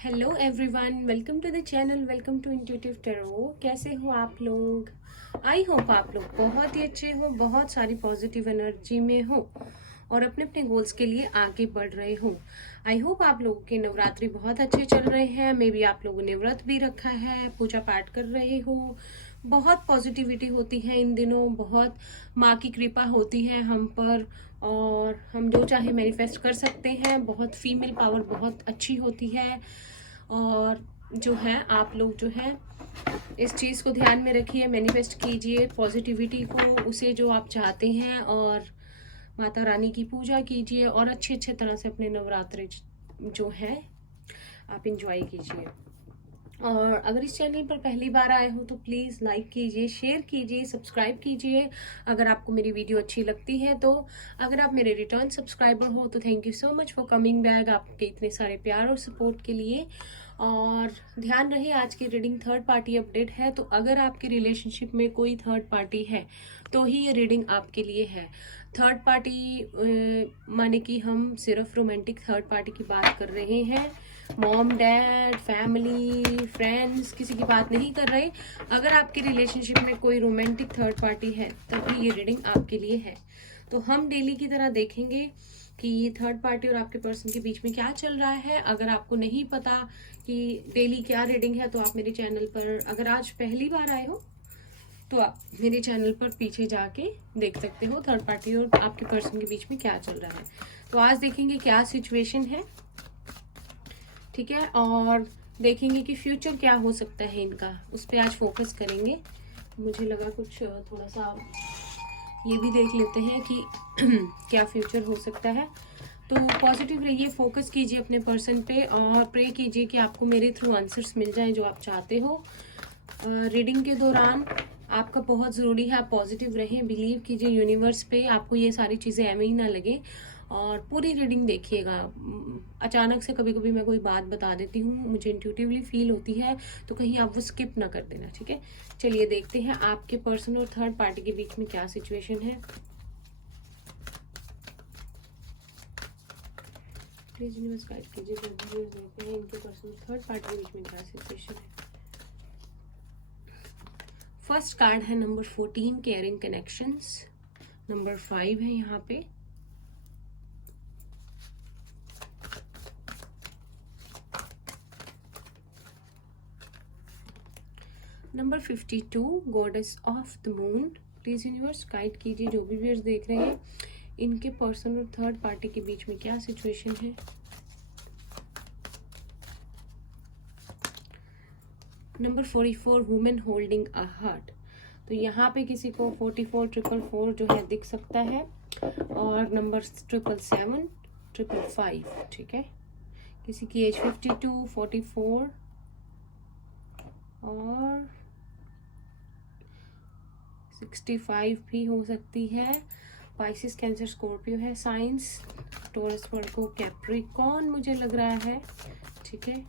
Hello everyone, welcome to the channel, welcome to intuitive tarot. कैसे हो आप लोग? आई होप आप लोग बहुत ही अच्छे हो, बहुत सारी पॉजिटिव एनर्जी में हो और अपने अपने गोल्स के लिए आगे बढ़ रहे हो। आई होप आप लोगों के नवरात्रि बहुत अच्छे चल रहे हैं। मे बी आप लोगों ने व्रत भी रखा है, पूजा पाठ कर रहे हो। बहुत पॉजिटिविटी होती है इन दिनों, बहुत माँ की कृपा होती है हम पर और हम जो चाहे मैनिफेस्ट कर सकते हैं। बहुत फीमेल पावर बहुत अच्छी होती है और जो है आप लोग जो है इस चीज़ को ध्यान में रखिए, मैनिफेस्ट कीजिए पॉजिटिविटी को, उसे जो आप चाहते हैं, और माता रानी की पूजा कीजिए और अच्छे अच्छे तरह से अपने नवरात्रि जो है आप इंजॉय कीजिए। और अगर इस चैनल पर पहली बार आए हो तो प्लीज़ लाइक कीजिए, शेयर कीजिए, सब्सक्राइब कीजिए अगर आपको मेरी वीडियो अच्छी लगती है तो। अगर आप मेरे रिटर्न सब्सक्राइबर हो तो thank you so much for coming back, आपके इतने सारे प्यार और सपोर्ट के लिए। और ध्यान रहे आज की रीडिंग थर्ड पार्टी अपडेट है, तो अगर आपकी रिलेशनशिप में कोई थर्ड पार्टी है तो ही ये रीडिंग आपके लिए है। थर्ड पार्टी माने कि हम सिर्फ रोमांटिक थर्ड पार्टी की बात कर रहे हैं, मॉम डैड फैमिली फ्रेंड्स किसी की बात नहीं कर रहे। अगर आपके रिलेशनशिप में कोई रोमांटिक थर्ड पार्टी है तभी ये रीडिंग आपके लिए है। तो हम डेली की तरह देखेंगे कि थर्ड पार्टी और आपके पर्सन के बीच में क्या चल रहा है। अगर आपको नहीं पता कि डेली क्या रीडिंग है तो आप मेरे चैनल पर, अगर आज पहली बार आए हो तो आप मेरे चैनल पर पीछे जाके देख सकते हो थर्ड पार्टी और आपके पर्सन के बीच में क्या चल रहा है। तो आज देखेंगे क्या सिचुएशन है, ठीक है, और देखेंगे कि फ्यूचर क्या हो सकता है इनका, उस पर आज फोकस करेंगे। मुझे लगा कुछ थोड़ा सा ये भी देख लेते हैं कि क्या फ्यूचर हो सकता है। तो पॉजिटिव रहिए, फोकस कीजिए अपने पर्सन पे और प्रे कीजिए कि आपको मेरे थ्रू आंसर्स मिल जाएं जो आप चाहते हो। रीडिंग के दौरान आपका बहुत ज़रूरी है आप पॉजिटिव रहें, बिलीव कीजिए यूनिवर्स पे, आपको ये सारी चीज़ें एवं ही ना लगे। और पूरी रीडिंग देखिएगा। अचानक से कभी कभी मैं कोई बात बता देती हूँ, मुझे इंट्यूटिवली फील होती है, तो कहीं आप वो स्किप ना कर देना, ठीक है। चलिए देखते हैं आपके पर्सन और थर्ड पार्टी के बीच में क्या सिचुएशन है। प्लीज यूनिवर्स गाइड कीजिए, जो भी देखते हैं इनके पर्सन और थर्ड पार्टी के बीच में क्या सिचुएशन है। फर्स्ट कार्ड है नंबर 14, केयरिंग कनेक्शंस। नंबर 5 है यहाँ पे। Number 52, goddess of the moon. Please universe guide कीजिए, जो भी व्यूअर्स देख रहे हैं इनके पर्सन और थर्ड पार्टी के बीच में क्या सिचुएशन है। Number 44, women holding a heart. तो यहाँ पे किसी को 44 444 जो है दिख सकता है, और नंबर 777 555, ठीक है। किसी की एज 52 44 और 65 भी हो सकती है। पाइसिस कैंसर स्कॉर्पियो है, साइंस टोरस वर्गो कैप्रिकॉर्न मुझे लग रहा है, ठीक है।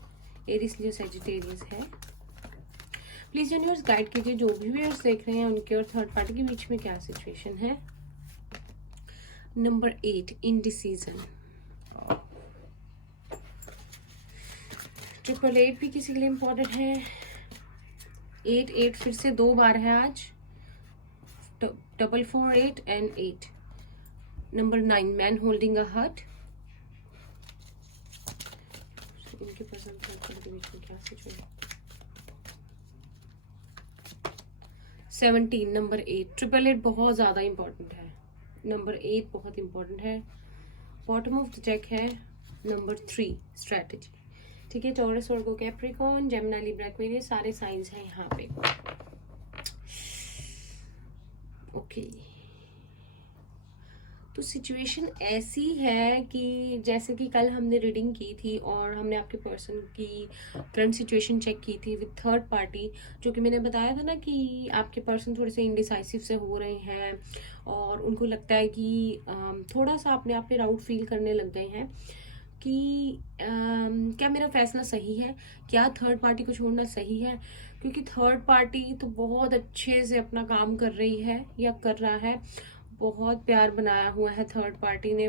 एरिस लियो सैजिटेरियस है। प्लीज यूनिवर्स गाइड कीजिए, जो भी व्यूअर्स देख रहे हैं उनके और थर्ड पार्टी के बीच में क्या सिचुएशन है। Number 8, indecision. 888 भी किसी के लिए इम्पोर्टेंट है। 8 फिर से 2 बार है आज, 448 and 8। Number 9, man holding a heart. इनके पर्सन के बीच में क्या सिचुएशन। 17, नंबर 8, 888 बहुत ज्यादा इंपॉर्टेंट है। नंबर 8 बहुत इंपॉर्टेंट है। बॉटम ऑफ द डेक है नंबर 3, स्ट्रेटेजी, ठीक है। Taurus Virgo Capricorn Gemini Libra Aquarius सारे साइंस हैं यहाँ पे, ओके। तो सिचुएशन ऐसी है कि जैसे कि कल हमने रीडिंग की थी और हमने आपके पर्सन की करंट सिचुएशन चेक की थी विद थर्ड पार्टी, जो कि मैंने बताया था ना कि आपके पर्सन थोड़े से इनडिसाइसिव से हो रहे हैं और उनको लगता है कि थोड़ा सा अपने आप पे डाउट फील करने लग गए हैं कि क्या मेरा फैसला सही है, क्या थर्ड पार्टी को छोड़ना सही है। क्योंकि थर्ड पार्टी तो बहुत अच्छे से अपना काम कर रही है या कर रहा है, बहुत प्यार बनाया हुआ है थर्ड पार्टी ने,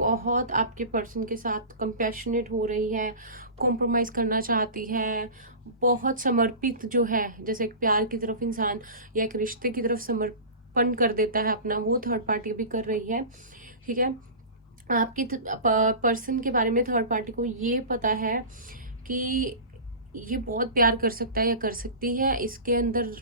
बहुत आपके पर्सन के साथ कंपैशनेट हो रही है, कॉम्प्रोमाइज करना चाहती है, बहुत समर्पित जो है, जैसे एक प्यार की तरफ इंसान या एक रिश्ते की तरफ समर्पण कर देता है अपना, वो थर्ड पार्टी भी कर रही है। ठीक है, आपकी पर्सन के बारे में थर्ड पार्टी को ये पता है कि ये बहुत प्यार कर सकता है या कर सकती है, इसके अंदर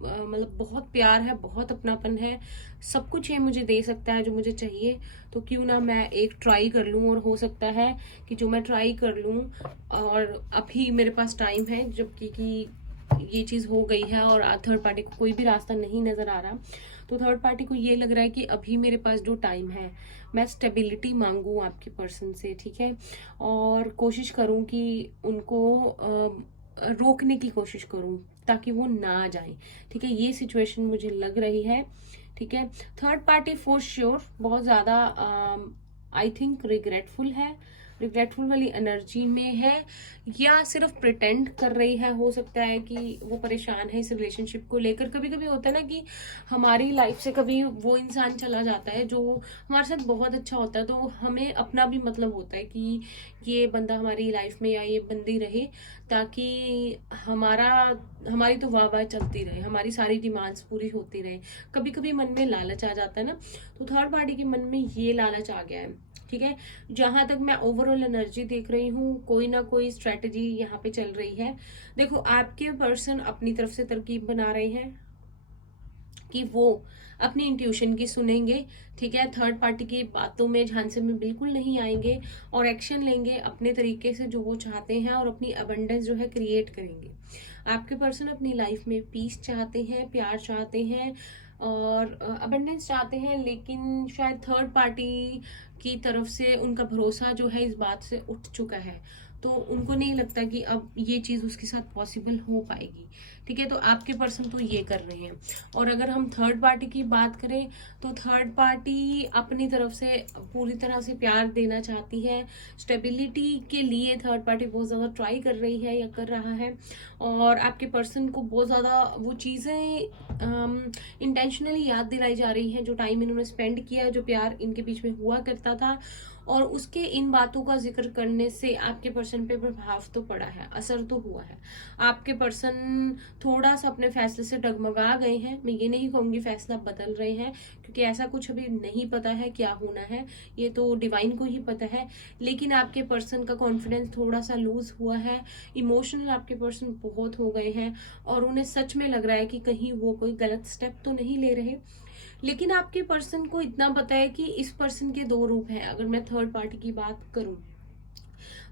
मतलब बहुत प्यार है, बहुत अपनापन है, सब कुछ ये मुझे दे सकता है जो मुझे चाहिए, तो क्यों ना मैं एक ट्राई कर लूं। और हो सकता है कि जो मैं ट्राई कर लूं, और अभी मेरे पास टाइम है जबकि कि ये चीज हो गई है और थर्ड पार्टी को कोई भी रास्ता नहीं नजर आ रहा, तो थर्ड पार्टी को ये लग रहा है कि अभी मेरे पास जो टाइम है, मैं स्टेबिलिटी मांगू आपके पर्सन से। ठीक है, और कोशिश करूं कि उनको रोकने की कोशिश करूं ताकि वो ना जाए। ठीक है, ये सिचुएशन मुझे लग रही है। ठीक है, थर्ड पार्टी फॉर श्योर बहुत ज्यादा आई थिंक रिग्रेटफुल है, रिग्रेटफुल वाली एनर्जी में है, या सिर्फ प्रिटेंड कर रही है। हो सकता है कि वो परेशान है इस रिलेशनशिप को लेकर। कभी कभी होता है ना कि हमारी लाइफ से कभी वो इंसान चला जाता है जो हमारे साथ बहुत अच्छा होता है, तो हमें अपना भी मतलब होता है कि ये बंदा हमारी लाइफ में या ये बंदी रहे, ताकि हमारी तो वाह वाह चलती रहे, हमारी सारी डिमांड्स पूरी होती रहे। कभी कभी मन में लालच आ जाता है ना, तो थर्ड पार्टी के मन में ये लालच आ गया है। ठीक है, जहां तक मैं ओवरऑल एनर्जी देख रही हूँ, कोई ना कोई स्ट्रेटेजी यहाँ पे चल रही है। देखो, आपके पर्सन अपनी तरफ से तरकीब बना रहे हैं कि वो अपनी इंट्यूशन की सुनेंगे। ठीक है, थर्ड पार्टी की बातों में झांसे में बिल्कुल नहीं आएंगे और एक्शन लेंगे अपने तरीके से जो वो चाहते हैं, और अपनी अबंडेंस जो है क्रिएट करेंगे। आपके पर्सन अपनी लाइफ में पीस चाहते हैं, प्यार चाहते हैं और अबंडेंस चाहते हैं, लेकिन शायद थर्ड पार्टी की तरफ से उनका भरोसा जो है इस बात से उठ चुका है, तो उनको नहीं लगता कि अब ये चीज उसके साथ पॉसिबल हो पाएगी। ठीक है, तो आपके पर्सन तो ये कर रहे हैं। और अगर हम थर्ड पार्टी की बात करें, तो थर्ड पार्टी अपनी तरफ से पूरी तरह से प्यार देना चाहती है। स्टेबिलिटी के लिए थर्ड पार्टी बहुत ज्यादा ट्राई कर रही है या कर रहा है, और आपके पर्सन को बहुत ज्यादा वो चीजें इंटेंशनली याद दिलाई जा रही हैं जो टाइम इन्होंने स्पेंड किया, जो प्यार इनके बीच में हुआ करता था। और उसके इन बातों का जिक्र करने से आपके पर्सन पे प्रभाव तो पड़ा है, असर तो हुआ है। आपके पर्सन थोड़ा सा अपने फैसले से डगमगा गए हैं। मैं ये नहीं कहूंगी फैसला बदल रहे हैं, क्योंकि ऐसा कुछ अभी नहीं पता है क्या होना है, ये तो डिवाइन को ही पता है। लेकिन आपके पर्सन का कॉन्फिडेंस थोड़ा सा लूज हुआ है, इमोशनल आपके पर्सन बहुत हो गए हैं, और उन्हें सच में लग रहा है कि कहीं वो कोई गलत स्टेप तो नहीं ले रहे। लेकिन आपके पर्सन को इतना पता है कि इस पर्सन के दो रूप हैं। अगर मैं थर्ड पार्टी की बात करूं,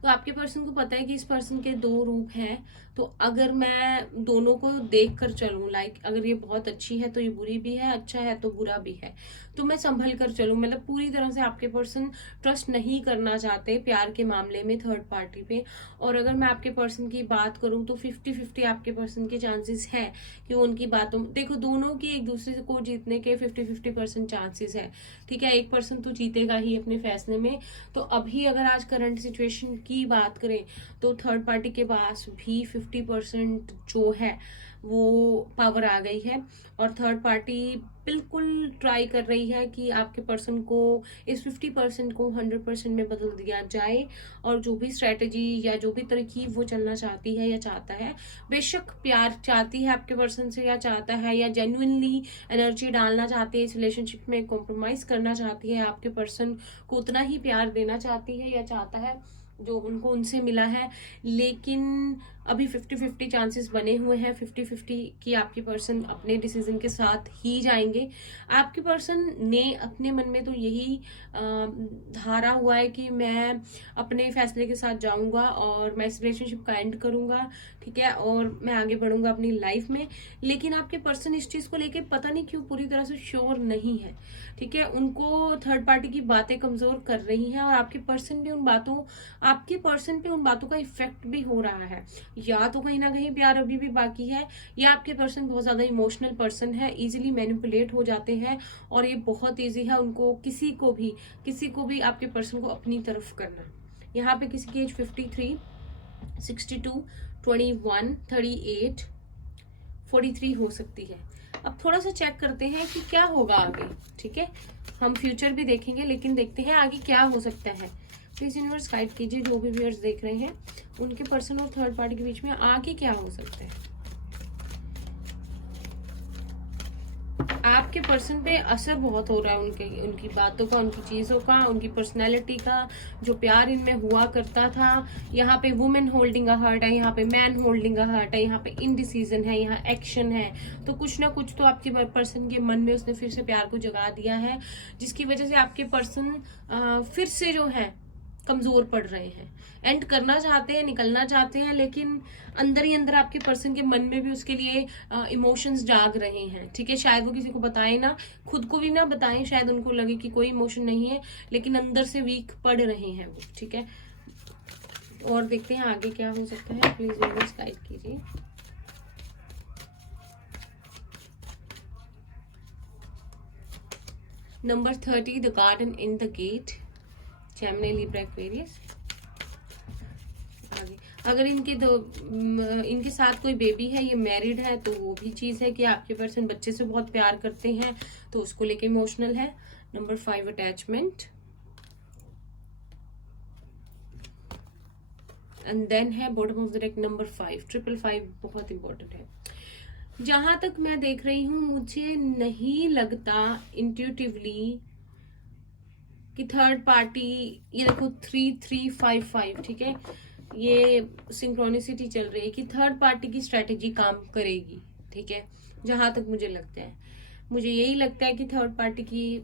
तो आपके पर्सन को पता है कि इस पर्सन के दो रूप हैं। तो अगर मैं दोनों को देख कर चलूं, लाइक अगर ये बहुत अच्छी है तो ये बुरी भी है, अच्छा है तो बुरा भी है, तो मैं संभल कर चलूं। मतलब पूरी तरह से आपके पर्सन ट्रस्ट नहीं करना चाहते प्यार के मामले में थर्ड पार्टी पे। और अगर मैं आपके पर्सन की बात करूं, तो 50-50 आपके पर्सन के चांसेस है कि उनकी बातों, देखो दोनों की एक दूसरे को जीतने के 50-50% चांसेस है। ठीक है, एक पर्सन तो जीतेगा ही अपने फैसले में। तो अभी अगर आज करंट सिचुएशन की बात करें, तो थर्ड पार्टी के पास भी 50% जो है वो पावर आ गई है, और थर्ड पार्टी बिल्कुल ट्राई कर रही है कि आपके पर्सन को इस 50% को 100% में बदल दिया जाए। और जो भी स्ट्रेटेजी या जो भी तरकीब वो चलना चाहती है या चाहता है, बेशक प्यार चाहती है आपके पर्सन से या चाहता है, या जेन्युइनली एनर्जी डालना चाहती है इस रिलेशनशिप में, कॉम्प्रोमाइज करना चाहती है, आपके पर्सन को उतना ही प्यार देना चाहती है या चाहता है जो उनको उनसे मिला है। लेकिन अभी 50-50 चांसेस बने हुए हैं, 50-50 कि आपके पर्सन अपने डिसीजन के साथ ही जाएंगे। आपके पर्सन ने अपने मन में तो यही धारा हुआ है कि मैं अपने फैसले के साथ जाऊंगा और मैं इस रिलेशनशिप का एंड करूंगा। ठीक है, और मैं आगे बढ़ूंगा अपनी लाइफ में। लेकिन आपके पर्सन इस चीज को लेके पता नहीं क्यों पूरी तरह से श्योर नहीं है। ठीक है, उनको थर्ड पार्टी की बातें कमजोर कर रही हैं, और आपके पर्सन पे उन बातों का इफेक्ट भी हो रहा है। या तो कहीं ना कहीं प्यार अभी भी बाकी है, या आपके पर्सन बहुत ज्यादा इमोशनल पर्सन है, इजीली मैनिपुलेट हो जाते हैं, और ये बहुत इजी है उनको किसी को भी आपके पर्सन को अपनी तरफ करना। यहाँ पे किसी की एज 53, 62, 21, 38, 43 हो सकती है। अब थोड़ा सा चेक करते हैं कि क्या होगा आगे। ठीक है, हम फ्यूचर भी देखेंगे, लेकिन देखते हैं आगे क्या हो सकता है। प्लीज यूनिवर्स गाइड कीजिए जो भी व्यूअर्स देख रहे हैं, उनके पर्सन और थर्ड पार्टी के बीच में आगे क्या हो सकता है। आपके पर्सन पे असर बहुत हो रहा है उनकी बातों का, उनकी चीजों का, उनकी पर्सनैलिटी का, जो प्यार इनमें हुआ करता था। यहाँ पे वुमेन होल्डिंग अ हार्ट है, यहाँ पे मैन होल्डिंग अ हार्ट है, यहाँ पे इनडिसीजन है, यहाँ एक्शन है। तो कुछ ना कुछ तो आपके पर्सन के मन में उसने फिर से प्यार को जगा दिया है, जिसकी वजह से आपके पर्सन फिर से जो है कमजोर पड़ रहे हैं। एंड करना चाहते हैं, निकलना चाहते हैं, लेकिन अंदर ही अंदर आपके पर्सन के मन में भी उसके लिए इमोशंस जाग रहे हैं। ठीक है, शायद वो किसी को बताएं ना, खुद को भी ना बताएं, शायद उनको लगे कि कोई इमोशन नहीं है, लेकिन अंदर से वीक पड़ रहे हैं वो। ठीक है, और देखते हैं आगे क्या हो सकता है। प्लीज यूनिवर्स गाइड कीजिए। Number 30, the garden in the gate, Gemini, Libra, Aquarius. आगे अगर इनके साथ कोई बेबी है, ये मैरिड है, तो वो भी चीज है कि आपके पर्सन बच्चे से बहुत प्यार करते हैं, तो उसको लेके इमोशनल है। Number 5, attachment. एंड देन है bottom of the deck number 5, 555, बहुत इंपॉर्टेंट है। जहां तक मैं देख रही हूं, मुझे नहीं लगता इंट्यूटिवली कि थर्ड पार्टी, ये देखो 3355, ठीक है, ये सिंक्रोनिसिटी चल रही है कि थर्ड पार्टी की स्ट्रेटेजी काम करेगी। ठीक है, जहां तक मुझे लगता है, मुझे यही लगता है कि थर्ड पार्टी की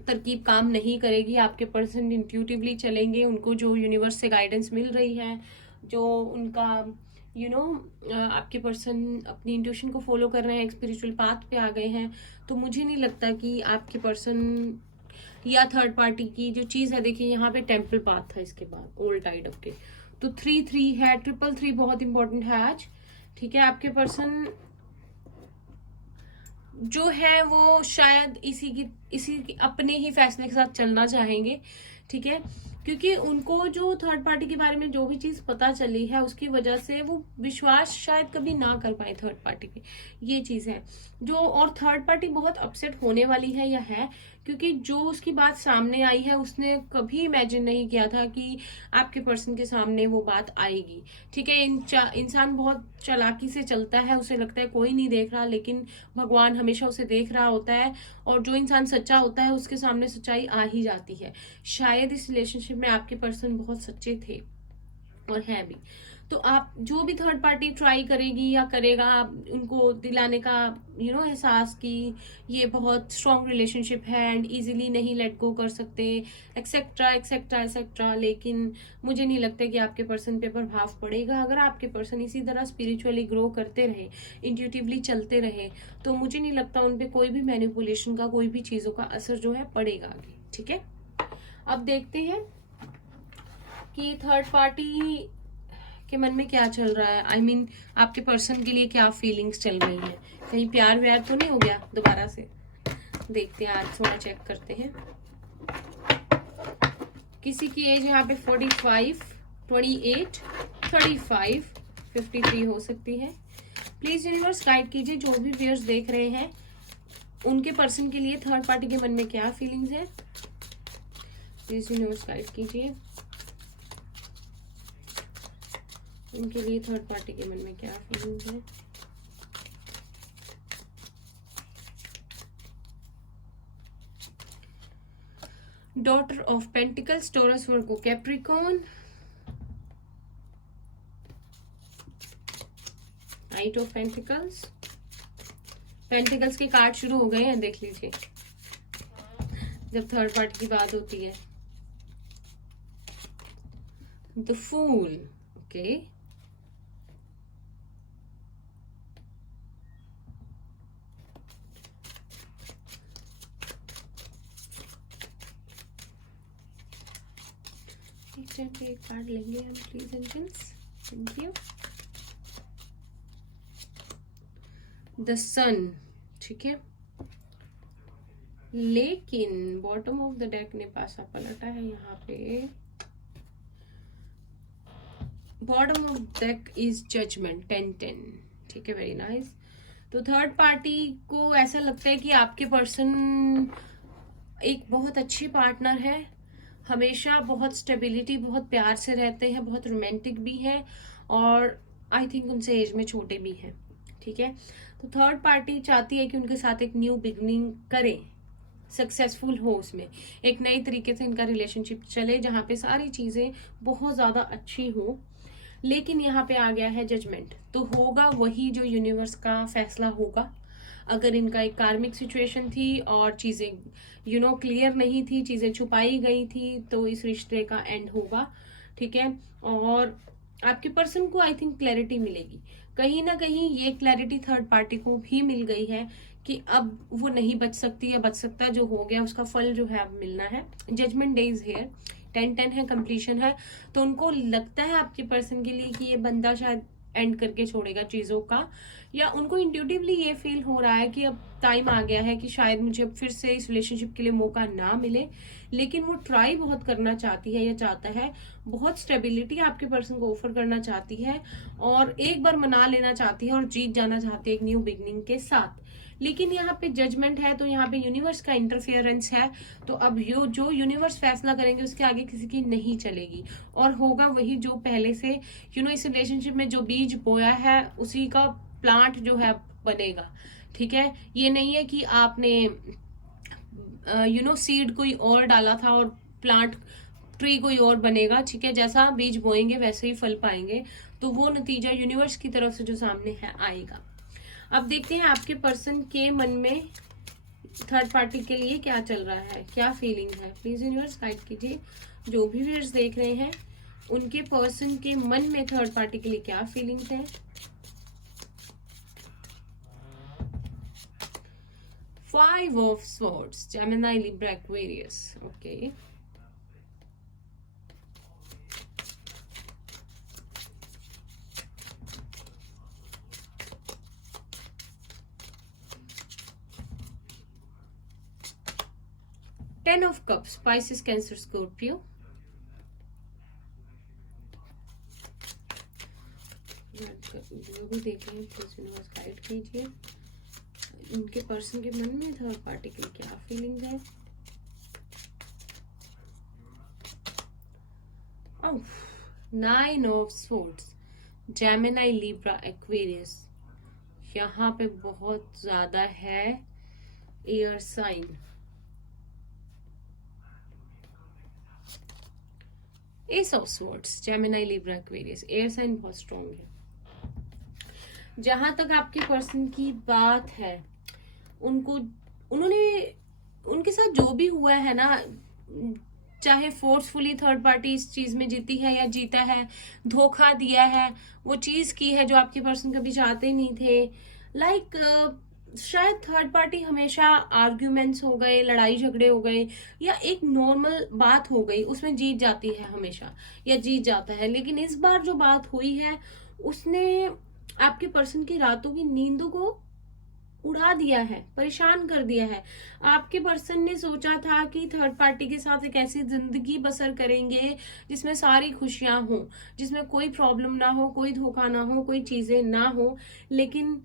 तरकीब काम नहीं करेगी। आपके पर्सन इंट्यूटिवली चलेंगे, उनको जो यूनिवर्स से गाइडेंस मिल रही है, जो उनका आपके पर्सन अपनी इंट्यूशन को फॉलो कर रहे हैं, एक स्पिरिचुअल पाथ पे आ गए हैं। तो मुझे नहीं लगता कि आपके पर्सन या थर्ड पार्टी की जो चीज है, देखिए यहाँ पे टेम्पल पाथ था, इसके बाद ओल्ड टाइड ऑफ के, तो 3 है, 3 बहुत इंपॉर्टेंट है आज। ठीक है, आपके पर्सन जो है वो शायद इसी अपने ही फैसले के साथ चलना चाहेंगे। ठीक है, क्योंकि उनको जो थर्ड पार्टी के बारे में जो भी चीज पता चली है, उसकी वजह से वो विश्वास शायद कभी ना कर पाए थर्ड पार्टी पे, ये चीज है जो। और थर्ड पार्टी बहुत अपसेट होने वाली है, या है, क्योंकि जो उसकी बात सामने आई है, उसने कभी इमेजिन नहीं किया था कि आपके पर्सन के सामने वो बात आएगी। ठीक है, इंसान बहुत चालाकी से चलता है, उसे लगता है कोई नहीं देख रहा, लेकिन भगवान हमेशा उसे देख रहा होता है, और जो इंसान सच्चा होता है उसके सामने सच्चाई आ ही जाती है। शायद इस रिलेशनशिप में आपके पर्सन बहुत सच्चे थे और हैं भी। तो आप जो भी थर्ड पार्टी ट्राई करेगी या करेगा, उनको दिलाने का एहसास कि ये बहुत स्ट्रॉन्ग रिलेशनशिप है एंड इजीली नहीं लेट गो कर सकते, एक्सेट्रा एक्सेट्रा एक्सेट्रा। लेकिन मुझे नहीं लगता कि आपके पर्सन पे प्रभाव पड़ेगा। अगर आपके पर्सन इसी तरह स्पिरिचुअली ग्रो करते रहे, इंट्यूटिवली चलते रहे, तो मुझे नहीं लगता उन पे कोई भी मैनिपुलेशन का, कोई भी चीजों का असर जो है पड़ेगा आगे। ठीक है, अब देखते हैं कि थर्ड पार्टी के मन में क्या चल रहा है। I mean, आपके पर्सन के लिए क्या फीलिंग्स चल रही हैं, कहीं प्यार व्यार तो नहीं हो गया दोबारा से। देखते हैं, आज थोड़ा चेक करते हैं। किसी की एज यहाँ पे 45, 28, 35, 53 हो सकती है। प्लीज यूनिवर्स गाइड कीजिए जो भी व्यूअर्स देख रहे हैं, उनके पर्सन के लिए थर्ड पार्टी के मन में क्या फीलिंग्स है। प्लीज यूनिवर्स गाइड कीजिए उनके लिए थर्ड पार्टी के मन में क्या फीलिंग्स है। Daughter of pentacles, Taurus, Virgo, Capricorn, night of pentacles. Pentacles के कार्ड शुरू हो गए हैं, देख लीजिए जब थर्ड पार्टी की बात होती है। द फूल, ओके, एक कार्ड लेंगे हम please angels, thank you. The sun, ठीक है, लेकिन बॉटम ऑफ द डेक ने पासा पलटा है यहाँ पे। Bottom of deck is judgement, 10-10, ठीक है, वेरी नाइस। तो थर्ड पार्टी को ऐसा लगता है कि आपके पर्सन एक बहुत अच्छी पार्टनर है, हमेशा बहुत स्टेबिलिटी, बहुत प्यार से रहते हैं, बहुत रोमांटिक भी है, और आई थिंक उनसे एज में छोटे भी हैं। ठीक है, तो थर्ड पार्टी चाहती है कि उनके साथ एक न्यू बिगनिंग करे, सक्सेसफुल हो, उसमें एक नई तरीके से इनका रिलेशनशिप चले जहां पे सारी चीजें बहुत ज्यादा अच्छी हो। लेकिन यहाँ पे आ गया है जजमेंट, तो होगा वही जो यूनिवर्स का फैसला होगा। अगर इनका एक कार्मिक सिचुएशन थी और चीजें क्लियर नहीं थी, चीजें छुपाई गई थी, तो इस रिश्ते का एंड होगा। ठीक है, और आपके पर्सन को आई थिंक क्लैरिटी मिलेगी, कहीं ना कहीं ये क्लैरिटी थर्ड पार्टी को भी मिल गई है कि अब वो नहीं बच सकती या बच सकता, जो हो गया उसका फल जो है अब मिलना है। जजमेंट डे इज हेयर, 10-10 है, कंप्लीशन है। तो उनको लगता है आपके पर्सन के लिए कि ये बंदा शायद एंड करके छोड़ेगा चीजों का, या उनको इंट्यूटिवली ये फील हो रहा है कि अब टाइम आ गया है कि शायद मुझे अब फिर से इस रिलेशनशिप के लिए मौका ना मिले। लेकिन वो ट्राई बहुत करना चाहती है या चाहता है, बहुत स्टेबिलिटी आपके पर्सन को ऑफर करना चाहती है, और एक बार मना लेना चाहती है और जीत जाना चाहती है एक न्यू बिगनिंग के साथ। लेकिन यहाँ पे जजमेंट है, तो यहाँ पे यूनिवर्स का इंटरफियरेंस है। तो अब जो यूनिवर्स फैसला करेंगे उसके आगे किसी की नहीं चलेगी, और होगा वही जो पहले से इस रिलेशनशिप में जो बीज बोया है उसी का प्लांट जो है बनेगा। ठीक है, ये नहीं है कि आपने सीड कोई और डाला था और प्लांट ट्री कोई और बनेगा। ठीक है, जैसा बीज बोएंगे वैसे ही फल पाएंगे, तो वो नतीजा यूनिवर्स की तरफ से जो सामने है आएगा। अब देखते हैं आपके पर्सन के मन में थर्ड पार्टी के लिए क्या चल रहा है, क्या फीलिंग है। प्लीज यूनिवर्स गाइड कीजिए, जो भी व्यूअर्स देख रहे हैं उनके पर्सन के मन में थर्ड पार्टी के लिए क्या फीलिंग्स है। 5 of Swords, Gemini, Libra, Aquarius. Okay. Ten of Cups, Pisces, Cancer, Scorpio. जो भी देख रहे हैं प्लीज यूनिवर्स गाइड कीजिए, उनके पर्सन के मन में थर्ड पार्टी की क्या फीलिंग है। Nine of swords, Gemini, Libra, Aquarius. यहाँ पे बहुत ज्यादा है air sign. Ace of swords, Gemini, Libra, Aquarius, air sign बहुत स्ट्रॉन्ग है। जहां तक आपके पर्सन की बात है, उन्होंने उनके साथ जो भी हुआ है ना, चाहे फोर्सफुली थर्ड पार्टी इस चीज में जीती है या जीता है, धोखा दिया है, वो चीज की है जो आपके पर्सन कभी चाहते नहीं थे। शायद थर्ड पार्टी हमेशा आर्ग्यूमेंट्स हो गए, लड़ाई झगड़े हो गए, या एक नॉर्मल बात हो गई उसमें जीत जाती है हमेशा, या जीत जाता है। लेकिन इस बार जो बात हुई है उसने आपके पर्सन की रातों की नींदों को उड़ा दिया है, परेशान कर दिया है। आपके पर्सन ने सोचा था कि थर्ड पार्टी के साथ एक ऐसी जिंदगी बसर करेंगे जिसमें सारी खुशियां हो, जिसमें कोई प्रॉब्लम ना हो, कोई धोखा ना हो, कोई चीजें ना हो। लेकिन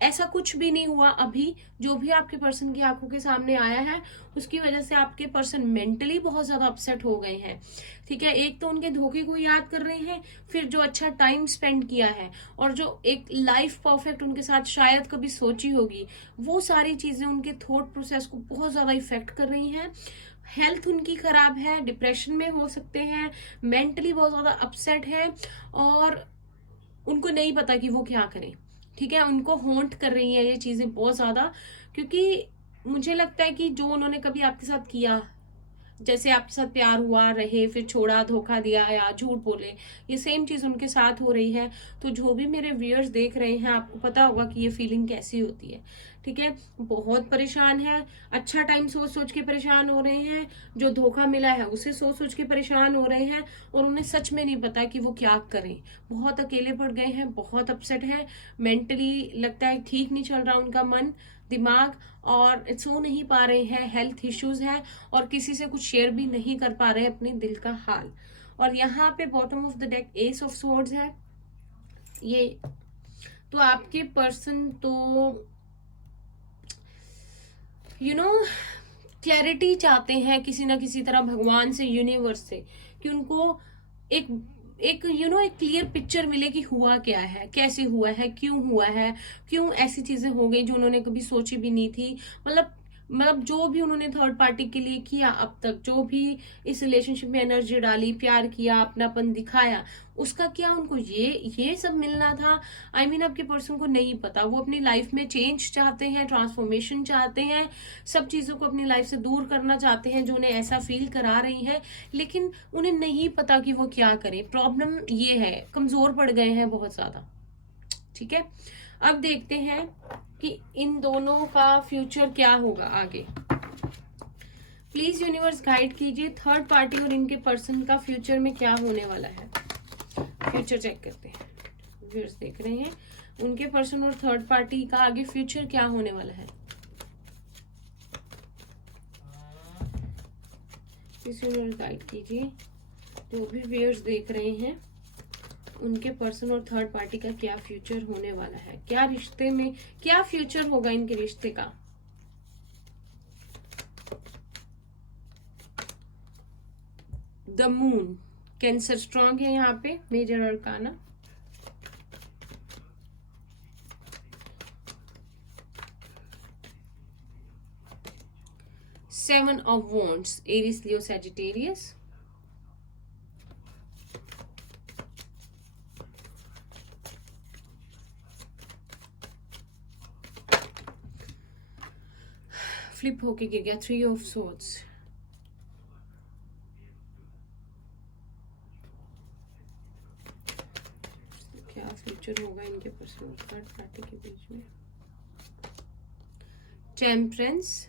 ऐसा कुछ भी नहीं हुआ। अभी जो भी आपके पर्सन की आंखों के सामने आया है उसकी वजह से आपके पर्सन मेंटली बहुत ज्यादा अपसेट हो गए हैं। ठीक है, एक तो उनके धोखे को याद कर रहे हैं, फिर जो अच्छा टाइम स्पेंड किया है और जो एक लाइफ परफेक्ट उनके साथ शायद कभी सोची होगी, वो सारी चीजें उनके थॉट प्रोसेस को बहुत ज्यादा इफेक्ट कर रही हैं। हेल्थ उनकी खराब है, डिप्रेशन में हो सकते हैं, मेंटली बहुत ज्यादा अपसेट है, और उनको नहीं पता कि वो क्या करें। ठीक है, उनको हॉन्ट कर रही है ये चीजें बहुत ज्यादा, क्योंकि मुझे लगता है कि जो उन्होंने कभी आपके साथ किया, जैसे आपके साथ प्यार हुआ, रहे, फिर छोड़ा, धोखा दिया या झूठ बोले, ये सेम चीज उनके साथ हो रही है। तो जो भी मेरे व्यूअर्स देख रहे हैं, आपको पता होगा कि ये फीलिंग कैसी होती है। ठीक है, बहुत परेशान है, अच्छा टाइम सोच सोच के परेशान हो रहे हैं, जो धोखा मिला है उसे सोच सोच के परेशान हो रहे हैं, और उन्हें सच में नहीं पता कि वो क्या करें। बहुत अकेले पड़ गए हैं, बहुत अपसेट हैं, मेंटली लगता है ठीक नहीं चल रहा उनका मन दिमाग, और सो नहीं पा रहे हैं, हेल्थ इश्यूज है, और किसी से कुछ शेयर भी नहीं कर पा रहे अपने दिल का हाल। और यहाँ पे bottom of the deck S of swords है। ये तो आपके पर्सन तो क्लैरिटी चाहते हैं किसी ना किसी तरह भगवान से, यूनिवर्स से, कि उनको एक एक एक क्लियर पिक्चर मिले कि हुआ क्या है, कैसे हुआ है, क्यों ऐसी चीजें हो गई जो उन्होंने कभी सोची भी नहीं थी। मतलब जो भी उन्होंने थर्ड पार्टी के लिए किया अब तक, जो भी इस रिलेशनशिप में एनर्जी डाली, प्यार किया, अपनापन दिखाया, उसका क्या उनको ये सब मिलना था। आई मीन आपके पर्सन को नहीं पता, वो अपनी लाइफ में चेंज चाहते हैं, ट्रांसफॉर्मेशन चाहते हैं, सब चीजों को अपनी लाइफ से दूर करना चाहते हैं जो उन्हें ऐसा फील करा रही है, लेकिन उन्हें नहीं पता कि वो क्या करें। प्रॉब्लम ये है, कमजोर पड़ गए हैं बहुत ज्यादा। ठीक है, अब देखते हैं कि इन दोनों का फ्यूचर क्या होगा आगे। प्लीज यूनिवर्स गाइड कीजिए थर्ड पार्टी और इनके पर्सन का फ्यूचर में क्या होने वाला है। फ्यूचर चेक करते हैं, व्यूअर्स देख रहे हैं उनके पर्सन और थर्ड पार्टी का आगे फ्यूचर क्या होने वाला है। प्लीज यूनिवर्स गाइड कीजिए, जो भी व्यूअर्स देख रहे हैं उनके पर्सन और थर्ड पार्टी का क्या फ्यूचर होने वाला है, क्या रिश्ते में क्या फ्यूचर होगा इनके रिश्ते का। द मून, कैंसर स्ट्रांग है यहाँ पे, major arcana. Seven of wands, Aries, Leo, Sagittarius. Flip होके गिर गया, थ्री ऑफ सोर्ड्स। क्या फ्यूचर होगा इनके पर्सन और थर्ड पार्टी के बीच में। Temperance,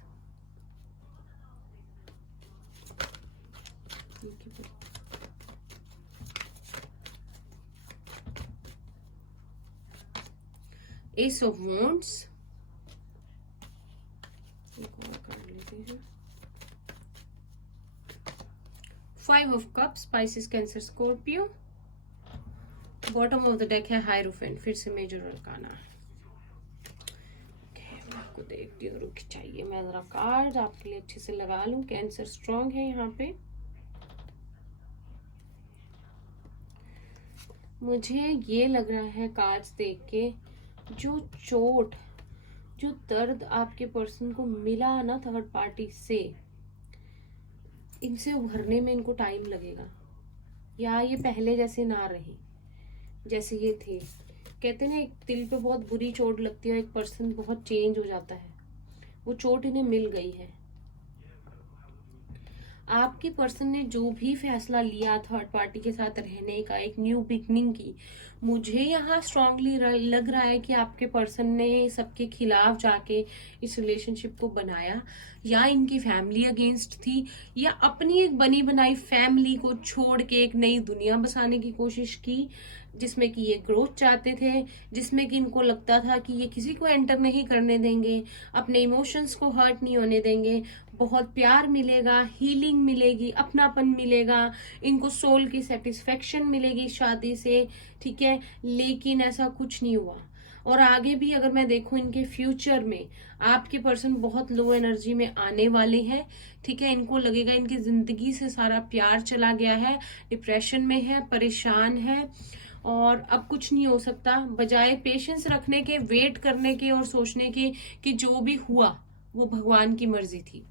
ace of wands, five of cups, Pisces, Cancer, Scorpio. Bottom of the deck है हायरोफेंट, फिर से मेजर अरकाना। मैं आपको देखती हूँ, रुक चाहिए मैं जरा कार्ड आपके लिए अच्छे से लगा लूं। कैंसर स्ट्रांग है यहाँ पे। मुझे ये लग रहा है कार्ड्स देख के, जो चोट, जो दर्द आपके पर्सन को मिला ना थर्ड पार्टी से, इनसे उभरने में इनको टाइम लगेगा, या ये पहले जैसे ना रहे जैसे ये थे। कहते ना, एक दिल पे बहुत बुरी चोट लगती है, एक पर्सन बहुत चेंज हो जाता है, वो चोट इन्हें मिल गई है। आपके पर्सन ने जो भी फैसला लिया थर्ड पार्टी के साथ रहने का, एक न्यू बिगनिंग की, मुझे यहाँ स्ट्रांगली लग रहा है कि आपके पर्सन ने सबके खिलाफ जाके इस रिलेशनशिप को बनाया, या इनकी फैमिली अगेंस्ट थी, या अपनी एक बनी बनाई फैमिली को छोड़ के एक नई दुनिया बसाने की कोशिश की, जिसमें कि ये ग्रोथ चाहते थे, जिसमें कि इनको लगता था कि ये किसी को एंटर नहीं करने देंगे, अपने इमोशंस को हर्ट नहीं होने देंगे, बहुत प्यार मिलेगा, हीलिंग मिलेगी, अपनापन मिलेगा, इनको सोल की सेटिस्फेक्शन मिलेगी शादी से। ठीक है, लेकिन ऐसा कुछ नहीं हुआ। और आगे भी अगर मैं देखूं इनके फ्यूचर में, आपके पर्सन बहुत लो एनर्जी में आने वाले हैं। ठीक है, इनको लगेगा इनकी जिंदगी से सारा प्यार चला गया है, डिप्रेशन में है, परेशान है, और अब कुछ नहीं हो सकता। बजाय पेशेंस रखने के, वेट करने के और सोचने के कि जो भी हुआ वो भगवान की मर्जी थी।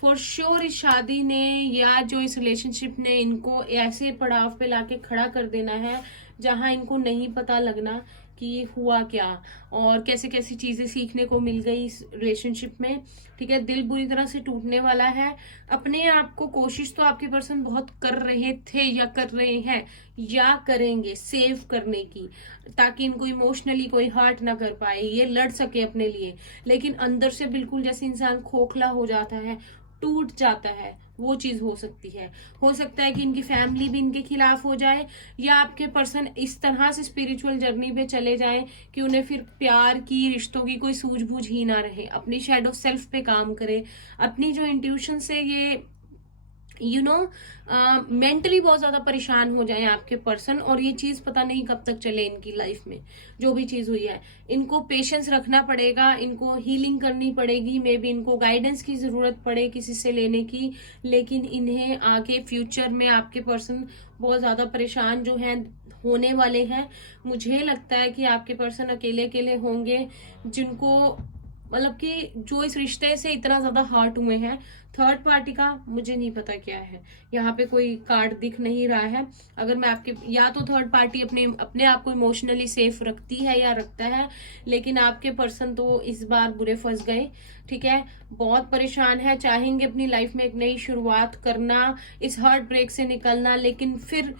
फॉर श्योर इस शादी ने, या जो इस रिलेशनशिप ने, इनको ऐसे पड़ाव पे लाके खड़ा कर देना है जहां इनको नहीं पता लगना कि ये हुआ क्या, और कैसे कैसी चीजें सीखने को मिल गई इस रिलेशनशिप में। ठीक है, दिल बुरी तरह से टूटने वाला है। अपने आप को, कोशिश तो आपके पर्सन बहुत कर रहे थे या कर रहे हैं या करेंगे सेव करने की, ताकि इनको इमोशनली कोई हर्ट ना कर पाए, ये लड़ सके अपने लिए, लेकिन अंदर से बिल्कुल जैसे इंसान खोखला हो जाता है, टूट जाता है, वो चीज हो सकती है। हो सकता है कि इनकी फैमिली भी इनके खिलाफ हो जाए, या आपके पर्सन इस तरह से स्पिरिचुअल जर्नी पे चले जाएं कि उन्हें फिर प्यार की, रिश्तों की कोई सूझबूझ ही ना रहे, अपनी शैडो सेल्फ पे काम करे, अपनी जो इंट्यूशन से मेंटली बहुत ज्यादा परेशान हो जाए आपके पर्सन, और ये चीज पता नहीं कब तक चले इनकी लाइफ में। जो भी चीज हुई है, इनको पेशेंस रखना पड़ेगा, इनको हीलिंग करनी पड़ेगी, मे बी इनको गाइडेंस की जरूरत पड़े किसी से लेने की, लेकिन इन्हें आगे फ्यूचर में आपके पर्सन बहुत ज्यादा परेशान जो है होने वाले हैं। मुझे लगता है कि आपके पर्सन अकेले अकेले होंगे, जिनको मतलब कि जो इस रिश्ते से इतना ज्यादा हर्ट हुए हैं। थर्ड पार्टी का मुझे नहीं पता क्या है, यहाँ पे कोई कार्ड दिख नहीं रहा है। अगर मैं आपके, या तो थर्ड पार्टी अपने अपने आप को इमोशनली सेफ रखती है या रखता है, लेकिन आपके पर्सन तो इस बार बुरे फंस गए। ठीक है, बहुत परेशान है, चाहेंगे अपनी लाइफ में एक नई शुरुआत करना, इस हार्ट ब्रेक से निकलना, लेकिन फिर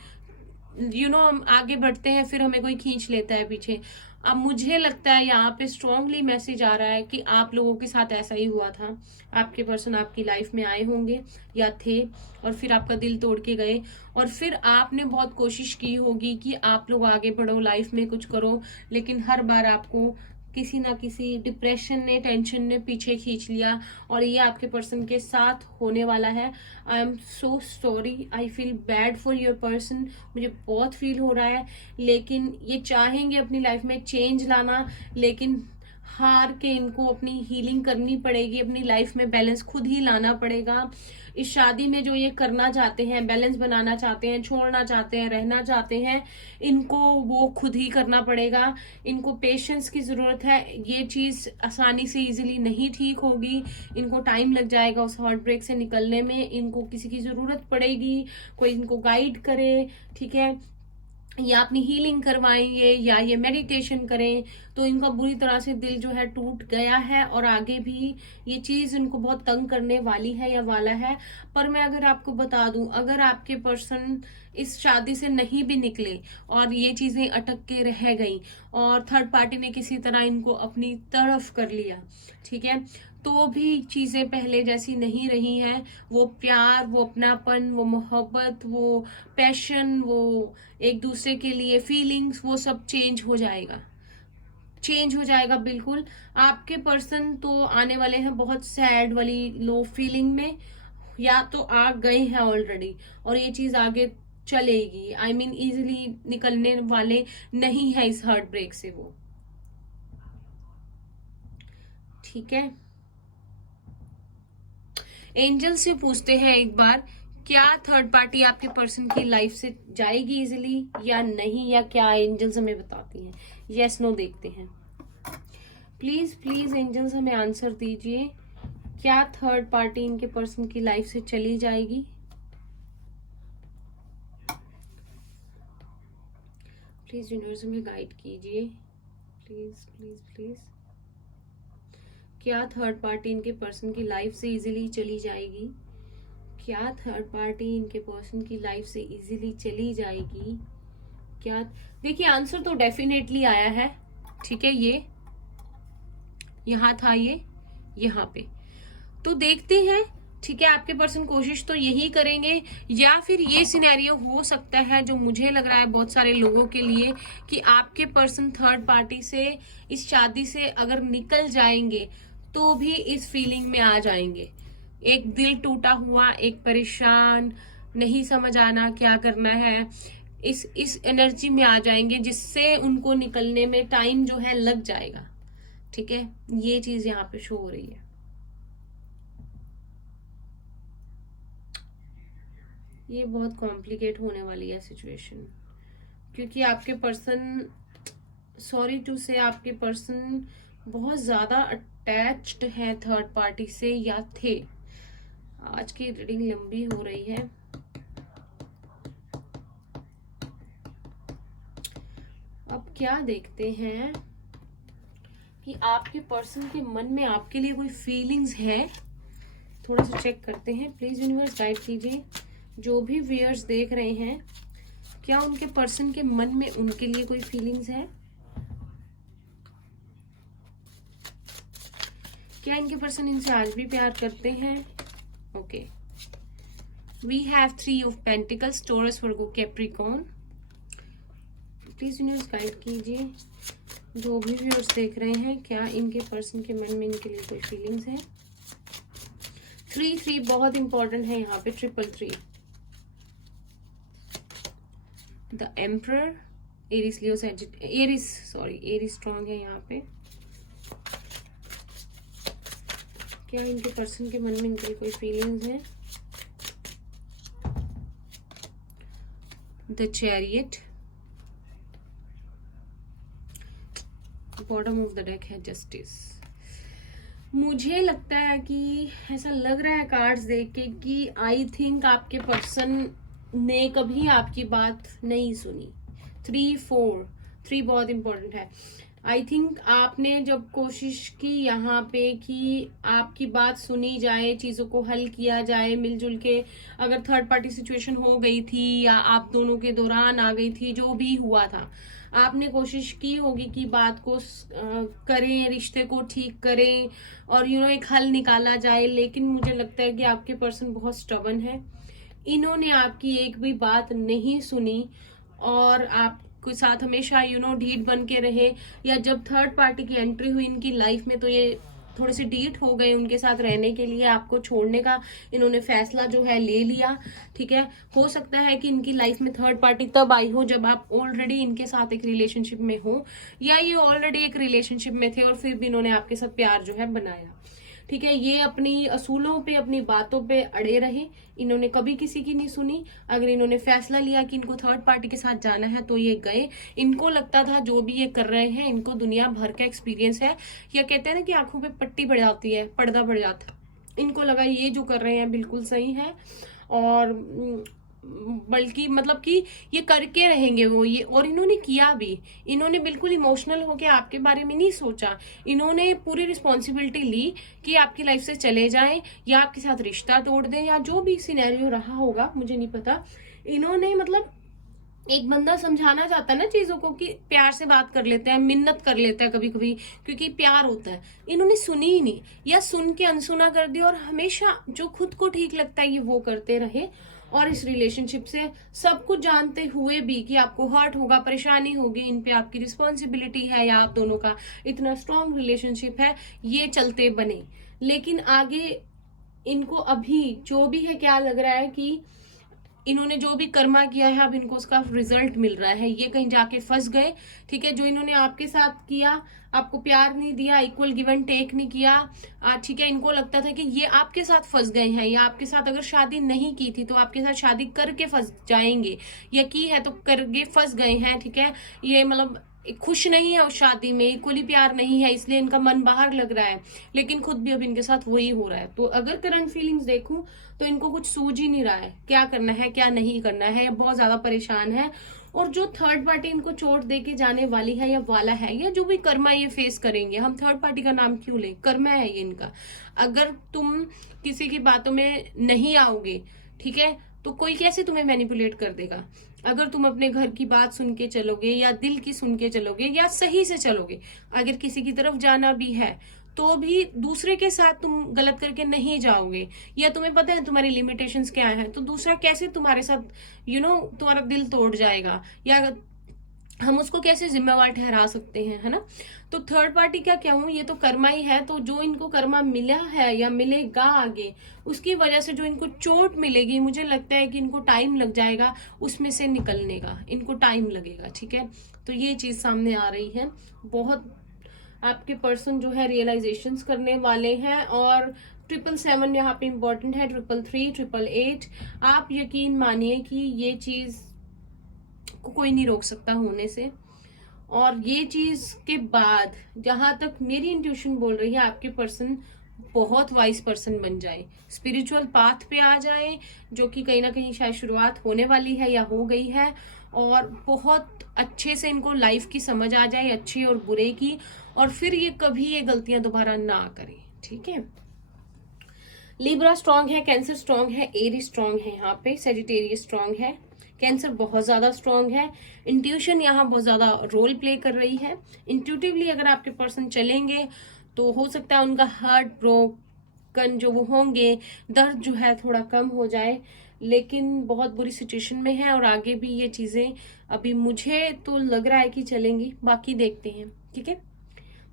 हम आगे बढ़ते हैं, फिर हमें कोई खींच लेता है पीछे। अब मुझे लगता है यहाँ पे स्ट्रांगली मैसेज आ रहा है कि आप लोगों के साथ ऐसा ही हुआ था। आपके पर्सन आपकी लाइफ में आए होंगे या थे, और फिर आपका दिल तोड़ के गए, और फिर आपने बहुत कोशिश की होगी कि आप लोग आगे बढ़ो, लाइफ में कुछ करो, लेकिन हर बार आपको किसी ना किसी डिप्रेशन ने, टेंशन ने पीछे खींच लिया, और ये आपके पर्सन के साथ होने वाला है। I am so sorry, I feel bad for your person, मुझे बहुत फील हो रहा है। लेकिन ये चाहेंगे अपनी लाइफ में चेंज लाना, लेकिन हार के इनको अपनी हीलिंग करनी पड़ेगी, अपनी लाइफ में बैलेंस खुद ही लाना पड़ेगा। इस शादी में जो ये करना चाहते हैं, बैलेंस बनाना चाहते हैं, छोड़ना चाहते हैं, रहना चाहते हैं, इनको वो खुद ही करना पड़ेगा। इनको पेशेंस की जरूरत है, ये चीज आसानी से इजीली नहीं ठीक होगी, इनको टाइम लग जाएगा उस हार्ट ब्रेक से निकलने में। इनको किसी की जरूरत पड़ेगी, कोई इनको गाइड करे, ठीक है, या अपनी हीलिंग करवाएंगे, या ये मेडिटेशन करें, तो इनका बुरी तरह से दिल जो है टूट गया है, और आगे भी ये चीज इनको बहुत तंग करने वाली है या वाला है। पर मैं अगर आपको बता दूं, अगर आपके पर्सन इस शादी से नहीं भी निकले और ये चीजें अटक के रह गई, और थर्ड पार्टी ने किसी तरह इनको अपनी तरफ कर लिया, ठीक है, तो भी चीजें पहले जैसी नहीं रही हैं। वो प्यार, वो अपनापन, वो मोहब्बत, वो पैशन, वो एक दूसरे के लिए फीलिंग्स, वो सब चेंज हो जाएगा, चेंज हो जाएगा बिल्कुल। आपके पर्सन तो आने वाले हैं बहुत सैड वाली लो फीलिंग में, या तो आ गए हैं ऑलरेडी, और ये चीज आगे चलेगी। आई मीन इजिली निकलने वाले नहीं है इस हार्ट ब्रेक से वो, ठीक है। एंजल से पूछते हैं एक बार, क्या थर्ड पार्टी आपके पर्सन की लाइफ से जाएगी इजिली या नहीं, या क्या एंजल्स हमें बताती हैं। यस नो देखते हैं, प्लीज प्लीज एंजल्स हमें आंसर दीजिए, क्या थर्ड पार्टी इनके पर्सन की लाइफ से चली जाएगी। प्लीज यूनिवर्स हमें गाइड कीजिए, प्लीज प्लीज प्लीज। क्या थर्ड पार्टी इनके पर्सन की लाइफ से इजीली चली जाएगी, क्या थर्ड पार्टी इनके पर्सन की लाइफ से इजीली चली जाएगी, क्या। देखिए आंसर तो डेफिनेटली आया है, ठीक है, ये यहां था, ये यहाँ पे, तो देखते हैं, ठीक है। आपके पर्सन कोशिश तो यही करेंगे, या फिर ये सिनेरियो हो सकता है जो मुझे लग रहा है बहुत सारे लोगों के लिए, कि आपके पर्सन थर्ड पार्टी से, इस शादी से अगर निकल जाएंगे तो भी इस फीलिंग में आ जाएंगे, एक दिल टूटा हुआ, एक परेशान, नहीं समझ आना क्या करना है, इस एनर्जी में आ जाएंगे, जिससे उनको निकलने में टाइम जो है लग जाएगा, ठीक है। ये चीज यहाँ पे शो हो रही है। ये बहुत कॉम्प्लिकेट होने वाली है सिचुएशन, क्योंकि आपके पर्सन, सॉरी टू से, आपके पर्सन बहुत ज्यादा अटैच्ड है थर्ड पार्टी से, या थे। आज की रीडिंग लंबी हो रही है। अब क्या देखते हैं कि आपके पर्सन के मन में आपके लिए कोई फीलिंग्स है, थोड़ा सा चेक करते हैं। प्लीज यूनिवर्स गाइड कीजिए, जो भी व्यूअर्स देख रहे हैं, क्या उनके पर्सन के मन में उनके लिए कोई फीलिंग्स है, क्या इनके पर्सन इनसे आज भी प्यार करते हैं। Okay, we have 3 of pentacles, Taurus, Virgo, Capricorn. Please universe guide कीजिए, जो भी व्यूअर्स देख रहे हैं, क्या इनके पर्सन के मन में इनके लिए कोई फीलिंग्स है। 3 बहुत इंपॉर्टेंट है यहाँ पे, 333, the emperor, Aries Leo Aries strong है यहाँ पे। क्या इनके पर्सन के मन में इनके लिए कोई फीलिंग्स हैं? The chariot, bottom of the deck है जस्टिस। मुझे लगता है कि ऐसा लग रहा है कार्ड्स देख के कि आई थिंक आपके पर्सन ने कभी आपकी बात नहीं सुनी। 3 बहुत इंपॉर्टेंट है। आई थिंक आपने जब कोशिश की यहाँ पे कि आपकी बात सुनी जाए, चीजों को हल किया जाए मिलजुल के, अगर थर्ड पार्टी सिचुएशन हो गई थी या आप दोनों के दौरान आ गई थी, जो भी हुआ था, आपने कोशिश की होगी कि बात को करें, रिश्ते को ठीक करें और एक हल निकाला जाए। लेकिन मुझे लगता है कि आपके पर्सन बहुत स्टबर्न है। इन्होंने आपकी एक भी बात नहीं सुनी और आपके साथ हमेशा ढीठ बन के रहे, या जब थर्ड पार्टी की एंट्री हुई इनकी लाइफ में तो ये थोड़े से ढीठ हो गए उनके साथ रहने के लिए। आपको छोड़ने का इन्होंने फैसला जो है ले लिया। ठीक है, हो सकता है कि इनकी लाइफ में थर्ड पार्टी तब आई हो जब आप ऑलरेडी इनके साथ एक रिलेशनशिप में हो, या ये ऑलरेडी एक रिलेशनशिप में थे और फिर भी इन्होंने आपके साथ प्यार जो है बनाया। ठीक है, ये अपनी असूलों पे, अपनी बातों पे अड़े रहे, इन्होंने कभी किसी की नहीं सुनी। अगर इन्होंने फैसला लिया कि इनको थर्ड पार्टी के साथ जाना है तो ये गए। इनको लगता था जो भी ये कर रहे हैं इनको दुनिया भर का एक्सपीरियंस है, या कहते हैं ना कि आंखों पे पट्टी बढ़ जाती है, पर्दा बढ़ जाता। इनको लगा ये जो कर रहे हैं बिल्कुल सही है और बल्कि मतलब कि ये करके रहेंगे वो ये, और इन्होंने किया भी। इन्होंने बिल्कुल इमोशनल होके आपके बारे में नहीं सोचा, इन्होंने पूरी रिस्पॉन्सिबिलिटी ली कि आपकी लाइफ से चले जाएं या आपके साथ रिश्ता तोड़ दें या जो भी सिनेरियो रहा होगा, मुझे नहीं पता। इन्होंने मतलब एक बंदा समझाना चाहता है ना चीजों को कि प्यार से बात कर लेते हैं, मिन्नत कर लेते हैं कभी कभी क्योंकि प्यार होता है, इन्होंने सुनी ही नहीं या सुन के अनसुना कर दिया और हमेशा जो खुद को ठीक लगता है ये वो करते रहे। और इस रिलेशनशिप से सब कुछ जानते हुए भी कि आपको हर्ट होगा, परेशानी होगी, इन पे आपकी रिस्पॉन्सिबिलिटी है या आप दोनों का इतना स्ट्रॉन्ग रिलेशनशिप है, ये चलते बने। लेकिन आगे इनको अभी जो भी है क्या लग रहा है कि इन्होंने जो भी कर्मा किया है अब इनको उसका रिजल्ट मिल रहा है। ये कहीं जाके फंस गए। ठीक है, जो इन्होंने आपके साथ किया, आपको प्यार नहीं दिया, इक्वल गिव एंड टेक नहीं किया। ठीक है, इनको लगता था कि ये आपके साथ फंस गए हैं, या आपके साथ अगर शादी नहीं की थी तो आपके साथ शादी करके फंस जाएंगे, या की है तो करके फंस गए हैं। ठीक है, ये मतलब खुश नहीं है उस शादी में, इक्वली प्यार नहीं है, इसलिए इनका मन बाहर लग रहा है, लेकिन खुद भी अब इनके साथ वही हो रहा है। तो अगर करंट फीलिंग्स देखूं तो इनको कुछ सूझ ही नहीं रहा है क्या करना है क्या नहीं करना है, बहुत ज्यादा परेशान है। और जो थर्ड पार्टी इनको चोट दे के जाने वाली है या वाला है, या जो भी कर्मा ये फेस करेंगे, हम थर्ड पार्टी का नाम क्यों ले, कर्मा है ये इनका। अगर तुम किसी की बातों में नहीं आओगे, ठीक है, तो कोई कैसे तुम्हें मैनिपुलेट कर देगा। अगर तुम अपने घर की बात सुन के चलोगे या दिल की सुन के चलोगे या सही से चलोगे, अगर किसी की तरफ जाना भी है तो भी दूसरे के साथ तुम गलत करके नहीं जाओगे, या तुम्हें पता है तुम्हारी लिमिटेशंस क्या है, तो दूसरा कैसे तुम्हारे साथ तुम्हारा दिल तोड़ जाएगा, या हम उसको कैसे जिम्मेवार ठहरा सकते हैं, है ना। तो थर्ड पार्टी का क्या हूं, ये तो कर्मा ही है। तो जो इनको कर्मा मिला है या मिलेगा आगे, उसकी वजह से जो इनको चोट मिलेगी, मुझे लगता है कि इनको टाइम लग जाएगा उसमें से निकलने का, इनको टाइम लगेगा। ठीक है, तो ये चीज सामने आ रही है। बहुत आपके पर्सन जो है रियलाइजेशंस करने वाले हैं। और 777 यहाँ पे इंपॉर्टेंट है, 333, 888। आप यकीन मानिए कि ये चीज को कोई नहीं रोक सकता होने से। और ये चीज के बाद जहां तक मेरी इंट्यूशन बोल रही है, आपके पर्सन बहुत वाइज पर्सन बन जाए, स्पिरिचुअल पाथ पे आ जाए, जो कि कहीं ना कहीं शायद शुरुआत होने वाली है या हो गई है। और बहुत अच्छे से इनको लाइफ की समझ आ जाए, अच्छे और बुरे की, और फिर ये कभी ये गलतियां दोबारा ना करें। ठीक है, लिब्रा स्ट्रांग है, कैंसर स्ट्रांग है, एरीज स्ट्रांग है, यहाँ पे सेजिटेरियस स्ट्रांग है, कैंसर बहुत ज्यादा स्ट्रांग है। इंट्यूशन यहाँ बहुत ज्यादा रोल प्ले कर रही है। इंट्यूटिवली अगर आपके पर्सन चलेंगे तो हो सकता है उनका हार्ट ब्रोकन जो वो होंगे, दर्द जो है थोड़ा कम हो जाए, लेकिन बहुत बुरी सिचुएशन में है। और आगे भी ये चीजें अभी मुझे तो लग रहा है कि चलेंगी, बाकी देखते हैं। ठीक है,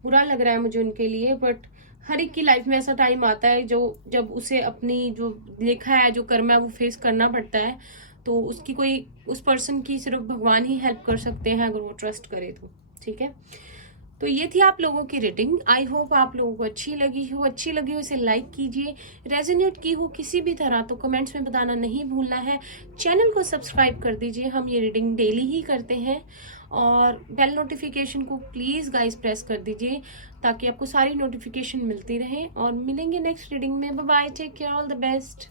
बुरा लग रहा है मुझे उनके लिए, बट हर एक की लाइफ में ऐसा टाइम आता है जो जब उसे अपनी जो लिखा है, जो कर्म है, वो फेस करना पड़ता है। तो उसकी कोई उस पर्सन की सिर्फ भगवान ही हेल्प कर सकते हैं, अगर वो ट्रस्ट करे तो। ठीक है, तो ये थी आप लोगों की रीडिंग। आई होप आप लोगों को अच्छी लगी हो इसे लाइक कीजिए। रेजोनेट की हो किसी भी तरह तो कमेंट्स में बताना नहीं भूलना है। चैनल को सब्सक्राइब कर दीजिए, हम ये रीडिंग डेली ही करते हैं। और बेल नोटिफिकेशन को प्लीज गाइस प्रेस कर दीजिए, ताकि आपको सारी नोटिफिकेशन मिलती रहे। और मिलेंगे नेक्स्ट रीडिंग में। Bye bye, take care, all the best.